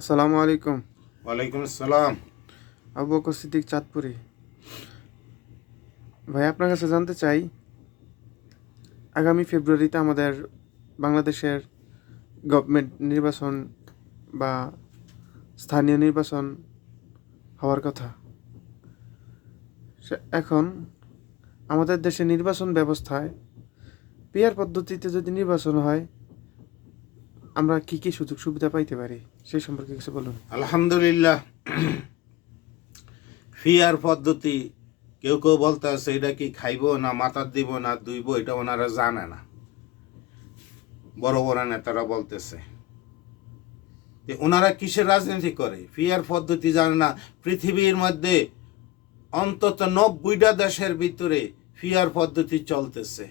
আসসালামু আলাইকুম। ওয়ালাইকুম আসসালাম। আবু বকর সিদ্দিক, চাঁদপুরি। ভাই, আপনার কাছে জানতে চাই, আগামী ফেব্রুয়ারিতে আমাদের বাংলাদেশের গভর্নমেন্ট নির্বাচন বা স্থানীয় নির্বাচন হওয়ার কথা। এখন আমাদের দেশে নির্বাচন ব্যবস্থায় পিআর পদ্ধতিতে যদি নির্বাচন হয়, আমরা কি কি সুযোগ সুবিধা পাইতে পারি সেই সম্পর্কে কিছু বলুন। আলহামদুলিল্লাহ, ফিয়ার পদ্ধতি কেউ কেউ বলতে আছে এটা কি খাইব না মাথার দিব না দুইব, এটা ওনারা জানে না। বড় বড় নেতারা বলতেছে যে ওনারা কিসের রাজনীতি করে, ফিয়ার পদ্ধতি জানে না। পৃথিবীর মধ্যে অন্তত 90টা দেশের ভিতরে ফিয়ার পদ্ধতি চলতেছে।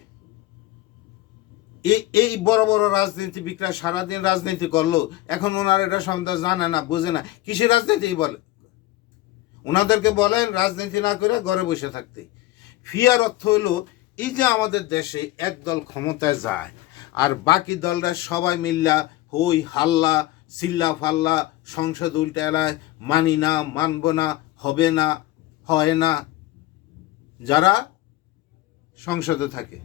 এই বড় বড় রাজনীতিবিদরা সারাদিন রাজনীতি করলো, এখন ওনারা এটা সম্বন্ধে জানে না, বোঝে না কিসের রাজনীতি বলে। ওনাদেরকে বলেন রাজনীতি না করে ঘরে বসে থাকতে। ফিয়ার অর্থ হলো এই যে আমাদের দেশে একদল ক্ষমতায় যায় আর বাকি দলরা সবাই মিল্লা হই হাল্লা চিল্লা ফাল্লা, সংসদ উল্টে এলায়, মানি না, মানব না, হবে না, হয় না, যারা সংসদে থাকে।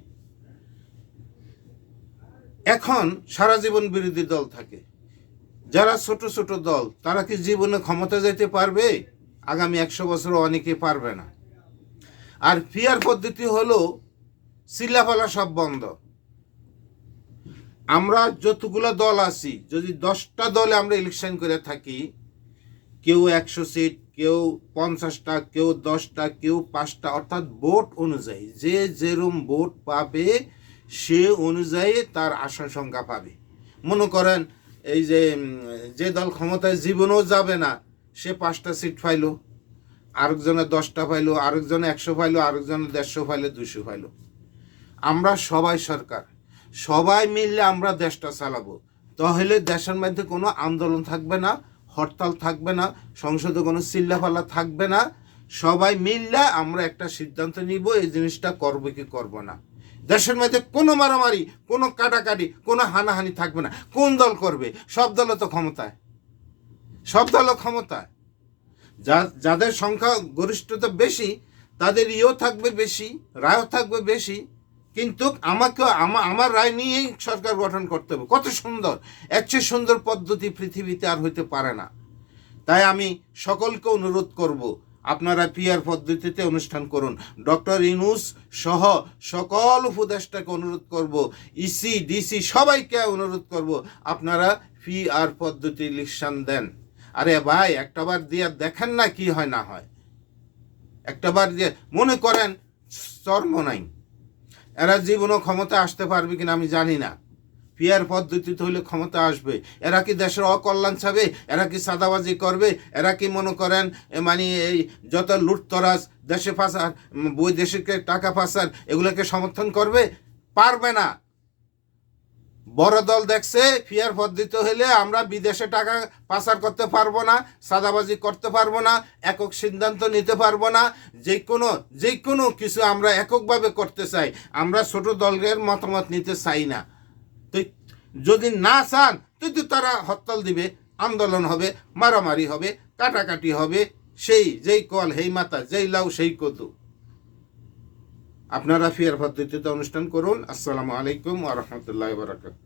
এখন সারা জীবন বিরোধী দল থাকে, যারা ছোট ছোট দল, তারা কি জীবনে ক্ষমতা যেতে পারবে? আগামী 100 বছরও অনেকে পারবে না। আর পিয়ার পদ্ধতি হলো চিল্লাফালা সব বন্ধ। আমরা যতগুলো দল আছি, যদি 10টা দলে আমরা ইলেকশন করে থাকি, কেউ 100 সিট, কেউ 50টা, কেউ 10টা, কেউ 5টা, অর্থাৎ ভোট অনুযায়ী যে যেরম ভোট পাবে সে অনুযায়ী তার আসন সংখ্যা পাবে। মনে করেন এই যে দল ক্ষমতায় জীবনেও যাবে না, সে 5টা সিট পাইলো, আরেকজনে 10টা পাইলো, আরেকজনে 100 পাইলো, আরেকজনে 150 পাইলো, 200 পাইলো। আমরা সবাই সরকার, সবাই মিললে আমরা দেশটা চালাবো। তাহলে দেশের মধ্যে কোনো আন্দোলন থাকবে না, হরতাল থাকবে না, সংসদে কোনো চিল্লাফাল্লা থাকবে না। সবাই মিললে আমরা একটা সিদ্ধান্ত নিব, এই জিনিসটা করবো কি করবো না। দেশের মধ্যে কোনো মারামারি, কোনো কাটাকাটি, কোনো হানাহানি থাকবে না। কোন দল করবে? সব দলও তো ক্ষমতায়, সব দলও ক্ষমতায়। যাদের সংখ্যা গরিষ্ঠতা বেশি, তাদের ইয়েও থাকবে বেশি, রায়ও থাকবে বেশি। কিন্তু আমাকে আমার রায় নিয়েই সরকার গঠন করতে হবে। কত সুন্দর! এর চেয়ে সুন্দর পদ্ধতি পৃথিবীতে আর হইতে পারে না। তাই আমি সকলকে অনুরোধ করব, আপনারা পিআর পদ্ধতিতে অনুষ্ঠান করুন। ডক্টর ইউনূস সহ সকল উপদেষ্টাকে অনুরোধ করব, ইসি ডিসি সবাইকে অনুরোধ করব, আপনারা পিআর পদ্ধতি ইলেকশন দেন। আরে ভাই, একটাবার দিয়ে দেখেন না কি হয় না হয়। একটাবার দিয়ে মনে করেন চর্ম নাই, এরা জীবনও ক্ষমতা আসতে পারবে কিনা আমি জানি না। পিয়ার পদ্ধতিতে হইলে ক্ষমতা আসবে। এরা কি দেশের অকল্যাণ চাবে? এরা কি সাদাবাজি করবে? এরা কি মনে করেন মানে এই যত লুটতরাজ, দেশে পাচার, বৈদেশিক টাকা পাচার, এগুলোকে সমর্থন করবে? পারবে না। বড় দল দেখছে পিয়ার পদ্ধতি হলে আমরা বিদেশে টাকা পাচার করতে পারবো না, সাদাবাজি করতে পারবো না, একক সিদ্ধান্ত নিতে পারবো না, যে কোনো কিছু আমরা এককভাবে করতে চাই। আমরা ছোট দলের মতামত নিতে চাই না। তো যদি না চান তো তারা হরতাল দিবে, আন্দোলন হবে, মারামারি হবে, কাটাকাটি হবে, যেই কল হেই মাথা, যেই লাউ সেই কদু। আপনারা পিয়ার পদ্ধতিতে অনুষ্ঠান করুন। আসসালামু আলাইকুম ওয়া রাহমাতুল্লাহি ওয়া বারাকাতুহু।